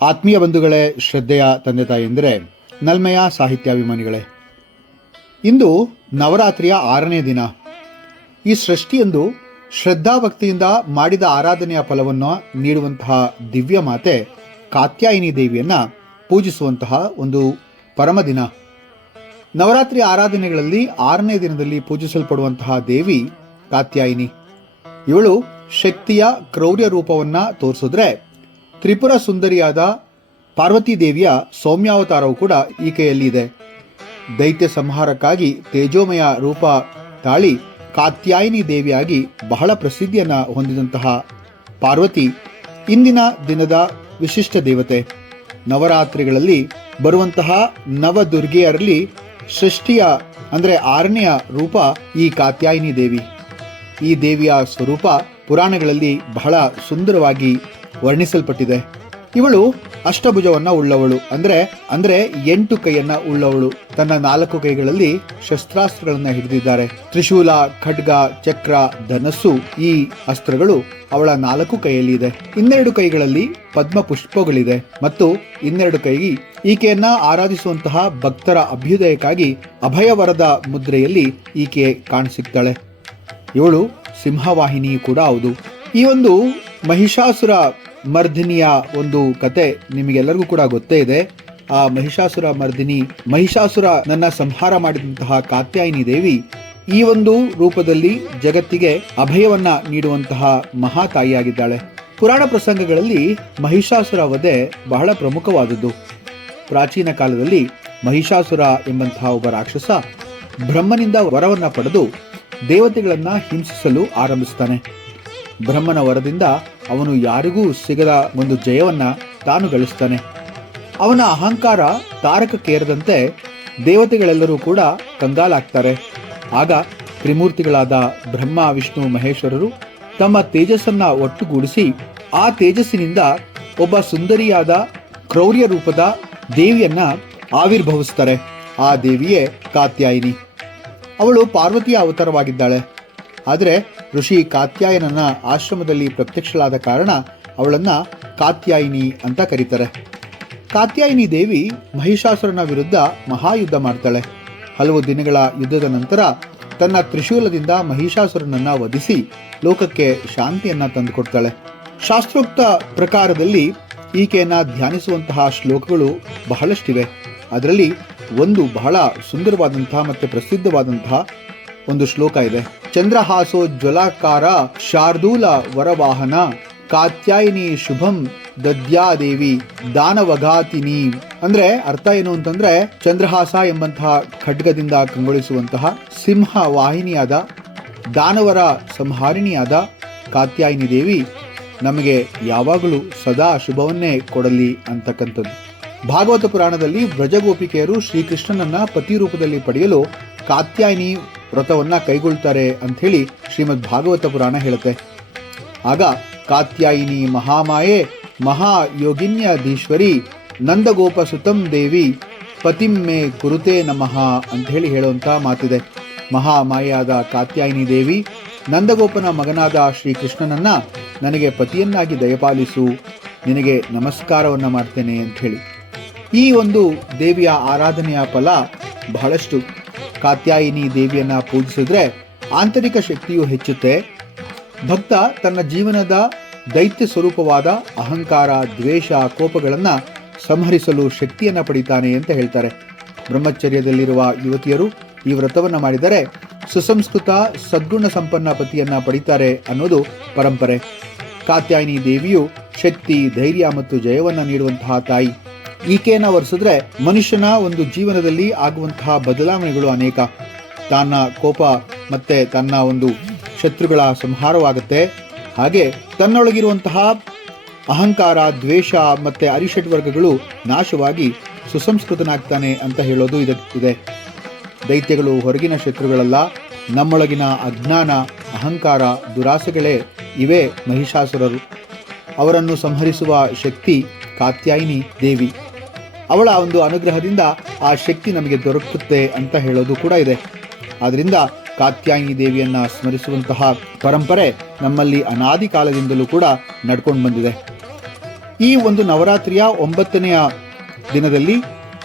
ಆತ್ಮೀಯ ಬಂಧುಗಳೇ, ಶ್ರದ್ಧೆಯ ತಂದೆ ತಾಯಿಯಂದರೆ, ನಲ್ಮೆಯ ಸಾಹಿತ್ಯಾಭಿಮಾನಿಗಳೇ, ಇಂದು ನವರಾತ್ರಿಯ 6ನೇ ದಿನ. ಈ ಸೃಷ್ಟಿಯಂದು ಶ್ರದ್ಧಾಭಕ್ತಿಯಿಂದ ಮಾಡಿದ ಆರಾಧನೆಯ ಫಲವನ್ನು ನೀಡುವಂತಹ ದಿವ್ಯ ಮಾತೆ ಕಾತ್ಯಾಯಿನಿ ದೇವಿಯನ್ನು ಪೂಜಿಸುವಂತಹ ಒಂದು ಪರಮ ದಿನ. ನವರಾತ್ರಿ ಆರಾಧನೆಗಳಲ್ಲಿ 6ನೇ ದಿನದಲ್ಲಿ ಪೂಜಿಸಲ್ಪಡುವಂತಹ ದೇವಿ ಕಾತ್ಯಾಯಿನಿ. ಇವಳು ಶಕ್ತಿಯ ಕ್ರೌರ್ಯ ರೂಪವನ್ನು ತೋರಿಸಿದ್ರೆ, ತ್ರಿಪುರ ಸುಂದರಿಯಾದ ಪಾರ್ವತಿ ದೇವಿಯ ಸೌಮ್ಯಾವತಾರವು ಕೂಡ ಈಕೆಯಲ್ಲಿ ಇದೆ. ದೈತ್ಯ ಸಂಹಾರಕ್ಕಾಗಿ ತೇಜೋಮಯ ರೂಪ ತಾಳಿ ಕಾತ್ಯಾಯಿನಿ ದೇವಿಯಾಗಿ ಬಹಳ ಪ್ರಸಿದ್ಧಿಯನ್ನು ಹೊಂದಿದಂತಹ ಪಾರ್ವತಿ ಇಂದಿನ ದಿನದ ವಿಶಿಷ್ಟ ದೇವತೆ. ನವರಾತ್ರಿಗಳಲ್ಲಿ ಬರುವಂತಹ ನವದುರ್ಗೆಯರಲ್ಲಿ ಷಷ್ಠಿಯ ಅಂದರೆ 6ನೆಯ ರೂಪ ಈ ಕಾತ್ಯಾಯಿನಿ ದೇವಿ. ಈ ದೇವಿಯ ಸ್ವರೂಪ ಪುರಾಣಗಳಲ್ಲಿ ಬಹಳ ಸುಂದರವಾಗಿ ವರ್ಣಿಸಲ್ಪಟ್ಟಿದೆ. ಇವಳು ಅಷ್ಟಭುಜವನ್ನ ಉಳ್ಳವಳು, ಅಂದ್ರೆ 8 ಕೈಯನ್ನ ಉಳ್ಳವಳು. ತನ್ನ 4 ಕೈಗಳಲ್ಲಿ ಶಸ್ತ್ರಾಸ್ತ್ರಗಳನ್ನ ಹಿಡಿದಿದ್ದಾರೆ. ತ್ರಿಶೂಲ, ಖಡ್ಗ, ಚಕ್ರ, ಧನಸ್ಸು ಈ ಅಸ್ತ್ರಗಳು ಅವಳ 4 ಕೈಯಲ್ಲಿ ಇದೆ. 2 ಕೈಗಳಲ್ಲಿ ಪದ್ಮ ಪುಷ್ಪಗಳಿದೆ ಮತ್ತು 2 ಕೈಗೆ ಈಕೆಯನ್ನ ಆರಾಧಿಸುವಂತಹ ಭಕ್ತರ ಅಭ್ಯುದಯಕ್ಕಾಗಿ ಅಭಯವರದ ಮುದ್ರೆಯಲ್ಲಿ ಈಕೆ ಕಾಣಸಿಗ್ತಾಳೆ. ಇವಳು ಸಿಂಹವಾಹಿನಿ ಕೂಡ ಹೌದು. ಈ ಒಂದು ಮಹಿಷಾಸುರ ಮರ್ದಿನಿಯ ಒಂದು ಕತೆ ನಿಮಗೆಲ್ಲರಿಗೂ ಕೂಡ ಗೊತ್ತೇ ಇದೆ. ಆ ಮಹಿಷಾಸುರ ನನ್ನ ಸಂಹಾರ ಮಾಡಿದಂತಹ ಕಾತ್ಯಾಯಿನಿ ದೇವಿ ಈ ಒಂದು ರೂಪದಲ್ಲಿ ಜಗತ್ತಿಗೆ ಅಭಯವನ್ನ ನೀಡುವಂತಹ ಮಹಾತಾಯಿಯಾಗಿದ್ದಾಳೆ. ಪುರಾಣ ಪ್ರಸಂಗಗಳಲ್ಲಿ ಮಹಿಷಾಸುರ ವಧೆ ಬಹಳ ಪ್ರಮುಖವಾದದ್ದು. ಪ್ರಾಚೀನ ಕಾಲದಲ್ಲಿ ಮಹಿಷಾಸುರ ಎಂಬಂತಹ ಒಬ್ಬ ರಾಕ್ಷಸ ಬ್ರಹ್ಮನಿಂದ ವರವನ್ನ ಪಡೆದು ದೇವತೆಗಳನ್ನ ಹಿಂಸಿಸಲು ಆರಂಭಿಸ್ತಾನೆ. ಬ್ರಹ್ಮನ ವರದಿಂದ ಅವನು ಯಾರಿಗೂ ಸಿಗದ ಒಂದು ಜಯವನ್ನ ತಾನು ಗಳಿಸ್ತಾನೆ. ಅವನ ಅಹಂಕಾರ ತಾರಕಕ್ಕೇರದಂತೆ ದೇವತೆಗಳೆಲ್ಲರೂ ಕೂಡ ಕಂಗಾಲಾಗ್ತಾರೆ. ಆಗ ತ್ರಿಮೂರ್ತಿಗಳಾದ ಬ್ರಹ್ಮ, ವಿಷ್ಣು, ಮಹೇಶ್ವರರು ತಮ್ಮ ತೇಜಸ್ಸನ್ನ ಒಟ್ಟುಗೂಡಿಸಿ ಆ ತೇಜಸ್ಸಿನಿಂದ ಒಬ್ಬ ಸುಂದರಿಯಾದ ಕ್ರೌರ್ಯ ರೂಪದ ದೇವಿಯನ್ನ ಆವಿರ್ಭವಿಸ್ತಾರೆ. ಆ ದೇವಿಯೇ ಕಾತ್ಯಾಯಿನಿ. ಅವಳು ಪಾರ್ವತಿಯ ಅವತಾರವಾಗಿದ್ದಾಳೆ. ಆದರೆ ಋಷಿ ಕಾತ್ಯಾಯನನ ಆಶ್ರಮದಲ್ಲಿ ಪ್ರತ್ಯಕ್ಷಳಾದ ಕಾರಣ ಅವಳನ್ನ ಕಾತ್ಯಾಯಿನಿ ಅಂತ ಕರೀತಾರೆ. ಕಾತ್ಯಾಯಿನಿ ದೇವಿ ಮಹಿಷಾಸುರನ ವಿರುದ್ಧ ಮಹಾಯುದ್ಧ ಮಾಡ್ತಾಳೆ. ಹಲವು ದಿನಗಳ ಯುದ್ಧದ ನಂತರ ತನ್ನ ತ್ರಿಶೂಲದಿಂದ ಮಹಿಷಾಸುರನನ್ನ ವಧಿಸಿ ಲೋಕಕ್ಕೆ ಶಾಂತಿಯನ್ನ ತಂದುಕೊಡ್ತಾಳೆ. ಶಾಸ್ತ್ರೋಕ್ತ ಪ್ರಕಾರದಲ್ಲಿ ಈಕೆಯನ್ನ ಧ್ಯಾನಿಸುವಂತಹ ಶ್ಲೋಕಗಳು ಬಹಳಷ್ಟಿವೆ. ಅದರಲ್ಲಿ ಒಂದು ಬಹಳ ಸುಂದರವಾದಂತಹ ಮತ್ತೆ ಪ್ರಸಿದ್ಧವಾದಂತಹ ಒಂದು ಶ್ಲೋಕ ಇದೆ. ಚಂದ್ರಹಾಸೋ ಜ್ವಲಾಕಾರ ಶಾರ್ದೂಲ ವರವಾಹನ ಕಾತ್ಯಾಯಿನಿ ಶುಭಂ ದದ್ಯಾದೇವಿ ದಾನವಘಾತಿನಿ. ಅಂದ್ರೆ ಅರ್ಥ ಏನು ಅಂತಂದ್ರೆ, ಚಂದ್ರಹಾಸ ಎಂಬಂತಹ ಖಡ್ಗದಿಂದ ಕಂಗೊಳಿಸುವಂತಹ ಸಿಂಹ ವಾಹಿನಿಯಾದ ದಾನವರ ಸಂಹಾರಿಣಿಯಾದ ಕಾತ್ಯಾಯಿನಿ ದೇವಿ ನಮಗೆ ಯಾವಾಗಲೂ ಸದಾ ಶುಭವನ್ನೇ ಕೊಡಲಿ ಅಂತಕ್ಕಂಥದ್ದು. ಭಾಗವತ ಪುರಾಣದಲ್ಲಿ ವ್ರಜಗೋಪಿಕೆಯರು ಶ್ರೀಕೃಷ್ಣನನ್ನ ಪತಿ ರೂಪದಲ್ಲಿ ಪಡೆಯಲು ಕಾತ್ಯಾಯಿನಿ ವ್ರತವನ್ನ ಕೈಗೊಳ್ತಾರೆ ಅಂತ ಹೇಳಿ ಶ್ರೀಮದ್ ಭಾಗವತ ಪುರಾಣ ಹೇಳುತ್ತೆ. ಆಗ ಕಾತ್ಯಾಯಿನಿ ಮಹಾಮಾಯೆ ಮಹಾಯೋಗಿನ್ಯಧೀಶ್ವರಿ ನಂದಗೋಪ ಸುತಂ ದೇವಿ ಪತಿಮ್ಮೆ ಕುರುತೆ ನಮಃ ಅಂತ ಹೇಳಿ ಹೇಳುವಂತಹ ಮಾತಿದೆ. ಮಹಾಮಾಯೆಯಾದ ಕಾತ್ಯಾಯಿನಿ ದೇವಿ ನಂದಗೋಪನ ಮಗನಾದ ಶ್ರೀಕೃಷ್ಣನನ್ನ ನನಗೆ ಪತಿಯನ್ನಾಗಿ ದಯಪಾಲಿಸು, ನಿನಗೆ ನಮಸ್ಕಾರವನ್ನ ಮಾಡ್ತೇನೆ ಅಂತ ಹೇಳಿ. ಈ ಒಂದು ದೇವಿಯ ಆರಾಧನೆಯ ಫಲ ಬಹಳಷ್ಟು. ಕಾತ್ಯಾಯಿನಿ ದೇವಿಯನ್ನ ಪೂಜಿಸಿದ್ರೆ ಆಂತರಿಕ ಶಕ್ತಿಯು ಹೆಚ್ಚುತ್ತೆ. ಭಕ್ತ ತನ್ನ ಜೀವನದ ದೈತ್ಯ ಸ್ವರೂಪವಾದ ಅಹಂಕಾರ, ದ್ವೇಷ, ಕೋಪಗಳನ್ನ ಸಂಹರಿಸಲು ಶಕ್ತಿಯನ್ನ ಪಡಿತಾನೆ ಅಂತ ಹೇಳ್ತಾರೆ. ಬ್ರಹ್ಮಚರ್ಯದಲ್ಲಿರುವ ಯುವತಿಯರು ಈ ವ್ರತವನ್ನ ಮಾಡಿದರೆ ಸುಸಂಸ್ಕೃತ ಸದ್ಗುಣ ಸಂಪನ್ನ ಪತಿಯನ್ನ ಪಡಿತಾರೆ ಅನ್ನೋದು ಪರಂಪರೆ. ಕಾತ್ಯಾಯಿನಿ ದೇವಿಯು ಶಕ್ತಿ, ಧೈರ್ಯ ಮತ್ತು ಜಯವನ್ನ ನೀಡುವಂತಹ ತಾಯಿ. ಈಕೆಯನ್ನ ವರಿಸಿದ್ರೆ ಮನುಷ್ಯನ ಒಂದು ಜೀವನದಲ್ಲಿ ಆಗುವಂತಹ ಬದಲಾವಣೆಗಳು ಅನೇಕ. ತನ್ನ ಕೋಪ ಮತ್ತೆ ತನ್ನ ಒಂದು ಶತ್ರುಗಳ ಸಂಹಾರವಾಗುತ್ತೆ. ಹಾಗೆ ತನ್ನೊಳಗಿರುವಂತಹ ಅಹಂಕಾರ, ದ್ವೇಷ ಮತ್ತೆ ಅರಿಷಡ್ ವರ್ಗಗಳು ನಾಶವಾಗಿ ಸುಸಂಸ್ಕೃತನಾಗ್ತಾನೆ ಅಂತ ಹೇಳೋದು ಇದೆ. ದೈತ್ಯಗಳು ಹೊರಗಿನ ಶತ್ರುಗಳಲ್ಲ, ನಮ್ಮೊಳಗಿನ ಅಜ್ಞಾನ, ಅಹಂಕಾರ, ದುರಾಸೆಗಳೇ ಇವೇ ಮಹಿಷಾಸುರರು. ಅವರನ್ನು ಸಂಹರಿಸುವ ಶಕ್ತಿ ಕಾತ್ಯಾಯಿನಿ ದೇವಿ. ಅವಳ ಒಂದು ಅನುಗ್ರಹದಿಂದ ಆ ಶಕ್ತಿ ನಮಗೆ ದೊರಕುತ್ತೆ ಅಂತ ಹೇಳೋದು ಕೂಡ ಇದೆ. ಆದ್ರಿಂದ ಕಾತ್ಯಾಯಿನಿ ದೇವಿಯನ್ನ ಸ್ಮರಿಸುವಂತಹ ಪರಂಪರೆ ನಮ್ಮಲ್ಲಿ ಅನಾದಿ ಕಾಲದಿಂದಲೂ ಕೂಡ ನಡ್ಕೊಂಡು ಬಂದಿದೆ. ಈ ಒಂದು ನವರಾತ್ರಿಯ 9ನೆಯ ದಿನದಲ್ಲಿ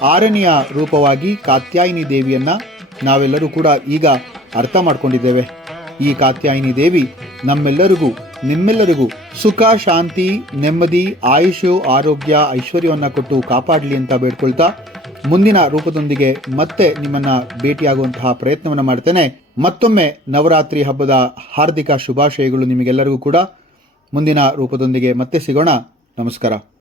6ನೆಯ ರೂಪವಾಗಿ ಕಾತ್ಯಾಯಿನಿ ದೇವಿಯನ್ನ ನಾವೆಲ್ಲರೂ ಕೂಡ ಈಗ ಅರ್ಥ ಮಾಡ್ಕೊಂಡಿದ್ದೇವೆ. ಈ ಕಾತ್ಯಾಯಿನಿ ದೇವಿ ನಮ್ಮೆಲ್ಲರಿಗೂ ನಿಮ್ಮೆಲ್ಲರಿಗೂ ಸುಖ, ಶಾಂತಿ, ನೆಮ್ಮದಿ, ಆಯುಷು, ಆರೋಗ್ಯ, ಐಶ್ವರ್ಯವನ್ನ ಕೊಟ್ಟು ಕಾಪಾಡಲಿ ಅಂತ ಬೇಡ್ಕೊಳ್ತಾ ಮುಂದಿನ ರೂಪದೊಂದಿಗೆ ಮತ್ತೆ ನಿಮ್ಮನ್ನ ಭೇಟಿಯಾಗುವಂತಹ ಪ್ರಯತ್ನವನ್ನ ಮಾಡ್ತೇನೆ. ಮತ್ತೊಮ್ಮೆ ನವರಾತ್ರಿ ಹಬ್ಬದ ಹಾರ್ದಿಕ ಶುಭಾಶಯಗಳು ನಿಮಗೆಲ್ಲರಿಗೂ ಕೂಡ. ಮುಂದಿನ ರೂಪದೊಂದಿಗೆ ಮತ್ತೆ ಸಿಗೋಣ. ನಮಸ್ಕಾರ.